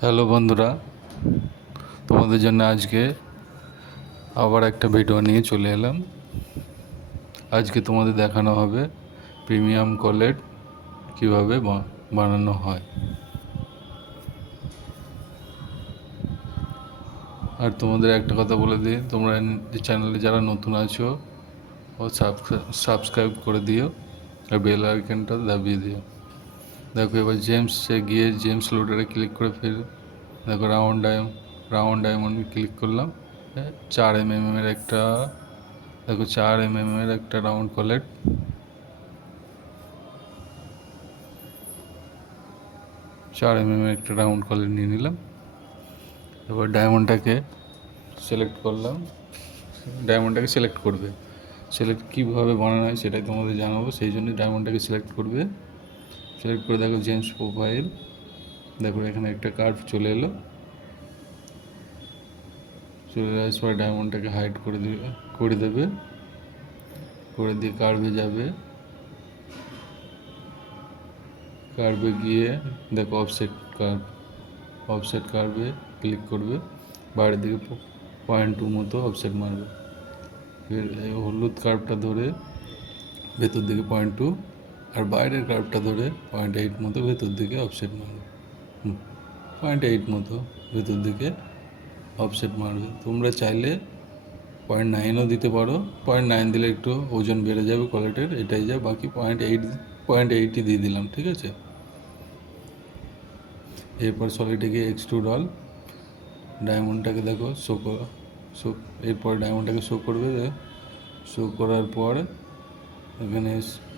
Hello বন্ধুরা, তোমাদের জন্য আজকে আবার একটা ভিডিও নিয়ে চলে এলাম। আজকে তোমাদের দেখানো হবে প্রিমিয়াম কলেট কীভাবে বানানো হয়। আর তোমাদের একটা কথা বলে দিই, তোমরা চ্যানেলে যারা নতুন আছো ও সাবস্ক্রাইব করে দিও আর বেল আইকনটা দাবিয়ে দিও। দেখো এবার জেমসে গিয়ে জেমস লোডারে ক্লিক করে ফের দেখো রাউন্ড ডায়মন্ড ক্লিক করলাম। 4 mm এর একটা, দেখো 4 mm এর একটা রাউন্ড কলেট, 4 mm একটা রাউন্ড কলেট নিয়ে নিলাম। এবার ডায়মন্ডটাকে সিলেক্ট করলাম। ডায়মন্ডটাকে সিলেক্ট করবে, সিলেক্ট কীভাবে বানানো হয় সেটাই তোমাদের জানাবো, সেই জন্য ডায়মন্ডটাকে সিলেক্ট করবে। সিলেক্ট করে দেখো জেমস প্রোফাইল, দেখো এখানে একটা কার্ভ চলে এলো। চলে আসার পর ডায়মন্ডটাকে হাইড করে দেবে, করে দিয়ে কার্ভে যাবে। কার্ভে গিয়ে দেখো অফসেট কার্ভে ক্লিক করবে, বাইরের দিকে 0.2 মতো অফসেট মারবে। ফের এই হলুদ কার্ভটা ধরে ভেতর দিকে 0.2, আর বাইরের কার্ভটা ধরে 0.8 মতো ভেতর দিকে অফসেট মারবে। 0.8 মতো ভেতর দিকে অফসেট মারবে। তোমরা চাইলে 0.9ও দিতে পারো, 0.9 দিলে একটু ওজন বেড়ে যাবে কোয়ালিটির, এটাই যা, বাকি 0.8ই দিয়ে দিলাম, ঠিক আছে। এরপর সলিডে গিয়ে এক্সট্রুড অল, ডায়মন্ডটাকে দেখো শো, এরপর ডায়মন্ডটাকে শো করবে। শো করার পর এখানে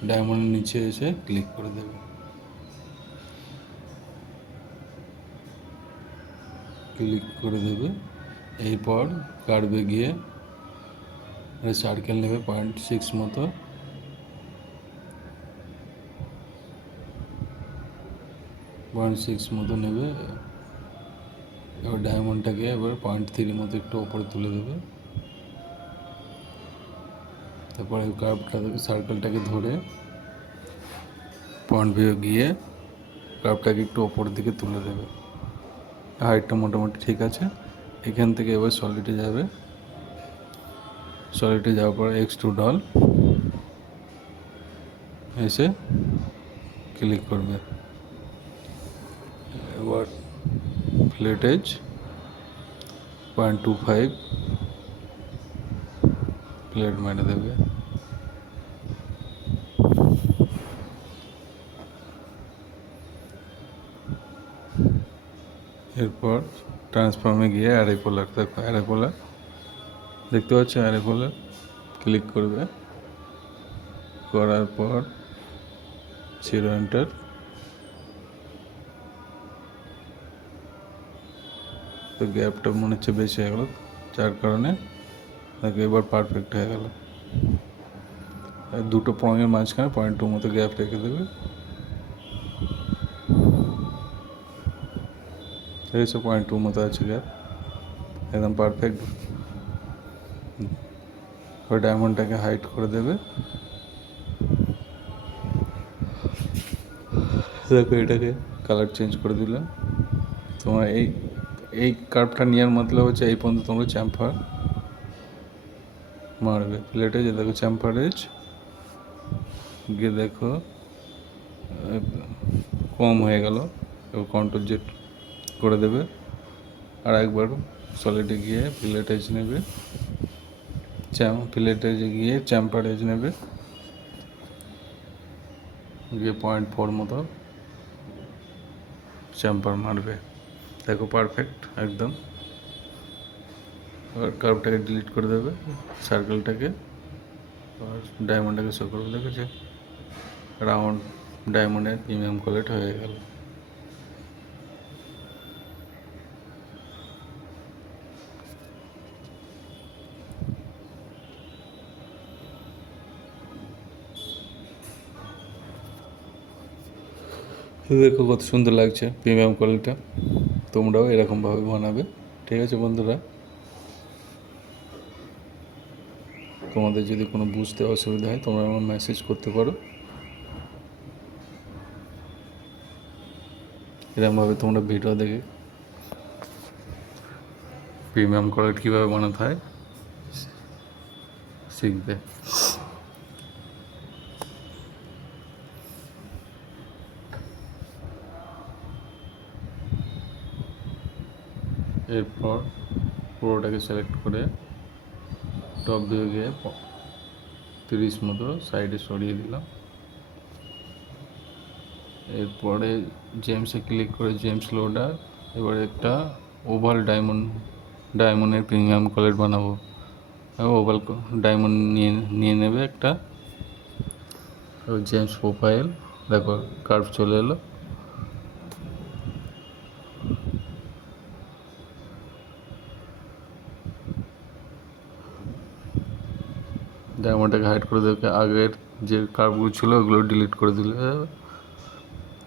ডায়মন্ডের নিচে এসে ক্লিক করে দেবে। এরপর কার্ভে গিয়ে সার্কেল নেবে 0.6 মতো, 0.6 মতো নেবে। এবার ডায়মন্ডটাকে এবার 0.3 মতো একটু ওপরে তুলে দেবে। তারপরে সার্কেলটাকে ধরে পয়েন্ট ভিউ গিয়ে কার্ভটাকে একটু ওপরের দিকে তুলে দেবে। হাইটটা মোটামুটি ঠিক আছে। এখান থেকে এবার সলিডে যাবে, সলিডে যাওয়ার পর এক্সট্রুড অল এসে ক্লিক করবে। এবার ফ্লেটেজ 0.25 প্লেট মেরে দেবে। এরপর ট্রান্সফর্মে গিয়ে অ্যারেপোলার, দেখো অ্যারেপোলার দেখতে পাচ্ছ, অ্যারেপোলার ক্লিক করবে। করার পর 0 এন্টার। তো গ্যাপটা মনে হচ্ছে বেশি হয়ে গেল, যার কারণে দেখো এবার পারফেক্ট হয়ে গেল। দুটো পয়েন্টের মাঝখানে 0.2 মতো গ্যাপ রেখে দেবে, ঠিক আছে। 0.2 মতো আছে গ্যাপ, একদম পারফেক্ট। ওই ডায়মন্ডটাকে হাইড করে দেবে। দেখো এটাকে কালার চেঞ্জ করে দিলাম। তোমার এই কার্ভটা নেওয়ার মতলব হচ্ছে এই পর্যন্ত তোমরা চ্যাম্পার মারবে। প্লেটে যে দেখো চ্যাম্পার এজ গিয়ে দেখো কম হয়ে গেল, এবার কন্ট্রোল জেড করে দেবে। আর একবার সলিডে গিয়ে প্লেট এজ নেবে, প্লেট এজে গিয়ে চ্যাম্পার এজ নেবে, গিয়ে 0.4 মতো চ্যাম্পার মারবে। দেখো পারফেক্ট একদম। আর কার্ভটাকে ডিলিট করে দেবে, সার্কেলটাকে আর ডায়মন্ডটাকে শো করবে। দেখেছে রাউন্ড ডায়মন্ডের প্রিমিয়াম কোয়ালেট হয়ে গেল। দেখো কত সুন্দর লাগছে প্রিমিয়াম কোয়ালিটিটা। তোমরাও এরকমভাবে বানাবে, ঠিক আছে বন্ধুরা। তোমাদের যদি কোনো বুঝতে অসুবিধা হয় তোমরা আমার মেসেজ করতে পারো। এরকমভাবে তোমরা ভিডিও দেখে প্রিমিয়াম কলার কীভাবে বানাতে হয় শিখবে। এরপর পুরোটাকে সিলেক্ট করে টপ ভিউ গিয়ে 30 মতো সাইডে সরিয়ে দিলাম। এরপরে জেমসে ক্লিক করে জেমস লোডার, এবারে একটা ওভাল ডায়মন্ডের প্রিমিয়াম কলার বানাবো। ওভাল ডায়মন্ড নিয়ে নেবে একটা। জেমস প্রোফাইল, দেখো কার্ভ চলে এলো। ডায়মন্ডটাকে হাইড করে দেবে, আগের যে কার্ভগুলো ছিল ওগুলো ডিলিট করে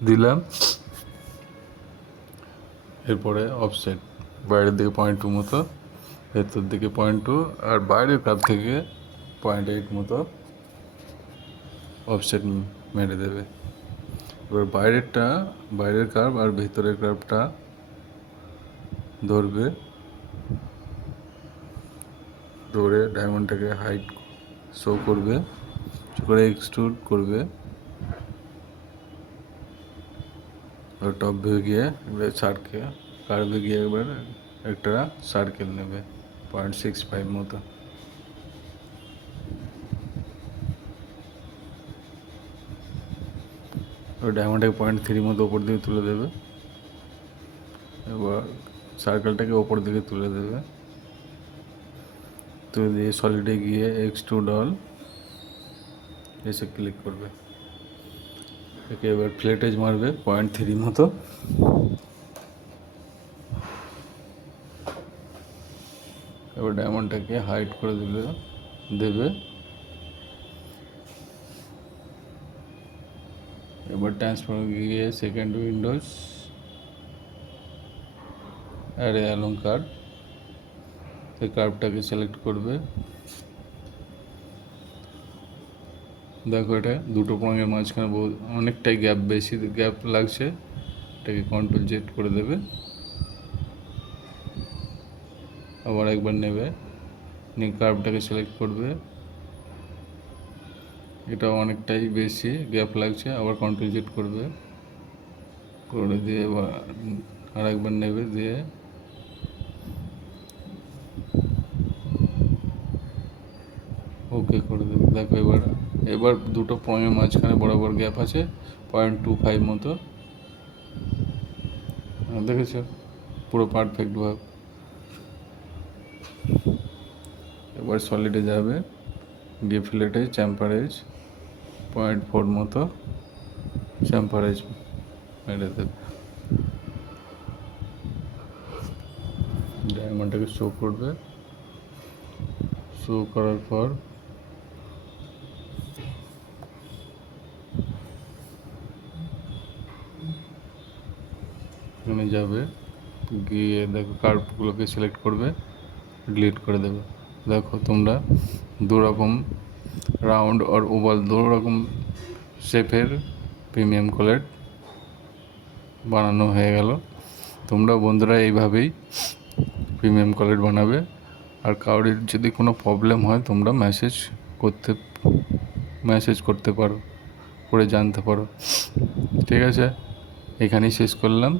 দিলাম। এরপরে অফসেট বাইরের দিকে 0.2 মতো, ভেতর দিকে 0.2, আর বাইরের কার্ভ থেকে 0.8 মতো অফসেট মেরে দেবে। এবার বাইরের কার্ভ আর ভেতরের কার্ভটা ধরে ডায়মন্ডটাকে হাইট শো করবে, করে এক্সট্রুড করবে। এবার টপ ভিউ গিয়ে এবার কার্ভে গিয়ে এবার একটা সার্কেল নেবে 0.65 মতো। এবার ডায়মন্ডটাকে 0.3 মতো ওপর দিকে তুলে দেবে। এবার সার্কেলটাকে ওপর দিকে তুলে দেবে, তুলে দিয়ে সলিডে গিয়ে এক্সট্রুড অল এসে ক্লিক করবে। একে এবার ফ্ল্যাট এজ মারবে 0.3 মতো। এবার ডায়মন্ডটাকে হাইড করে দেবে। এবার ট্রান্সফর্ম গিয়ে second Windows array along curve, এই কার্ভটাকে সিলেক্ট করবে। দেখো এটা দুটো পয়েন্টের মাঝখানে অনেকটাই বেশি গ্যাপ লাগছে, এটাকে কন্ট্রোল জেড করে দেবে। আবার একবার নেবে, নিয়ে কার্ভটাকে সিলেক্ট করবে, এটা অনেকটাই বেশি গ্যাপ লাগছে, আবার কন্ট্রোল জেড করে দিয়ে আর একবার নেবে, দিয়ে ওকে করে দেবে। দেখো এবার দুটো পয়েন্টের মাঝখানে বরাবর গ্যাপ আছে 0.25 মতো, দেখেছো পুরো পারফেক্ট ভাব। এবার সলিডে যাবে, গিয়ে ফ্ল্যাটে চ্যাম্পারেজ 0.4 মতো চ্যাম্পারেজ মেরে দেবে। ডায়মন্ডটাকে শো করবে, শো করার পর এখানে যাবে, গিয়ে দেখো কার্ভগুলোকে সিলেক্ট করবে, ডিলিট করে দেবে। দেখো তোমরা দুরকম রাউন্ড আর ওভাল দুরকম শেপের প্রিমিয়াম কলার বানানো হয়ে গেল। তোমরা বন্ধুরা এইভাবেই প্রিমিয়াম কলার বানাবে। আর কারোর যদি কোনো প্রবলেম হয় তোমরা মেসেজ করতে পারো, করে জানতে পারো। ঠিক আছে, এখানেই শেষ করলাম।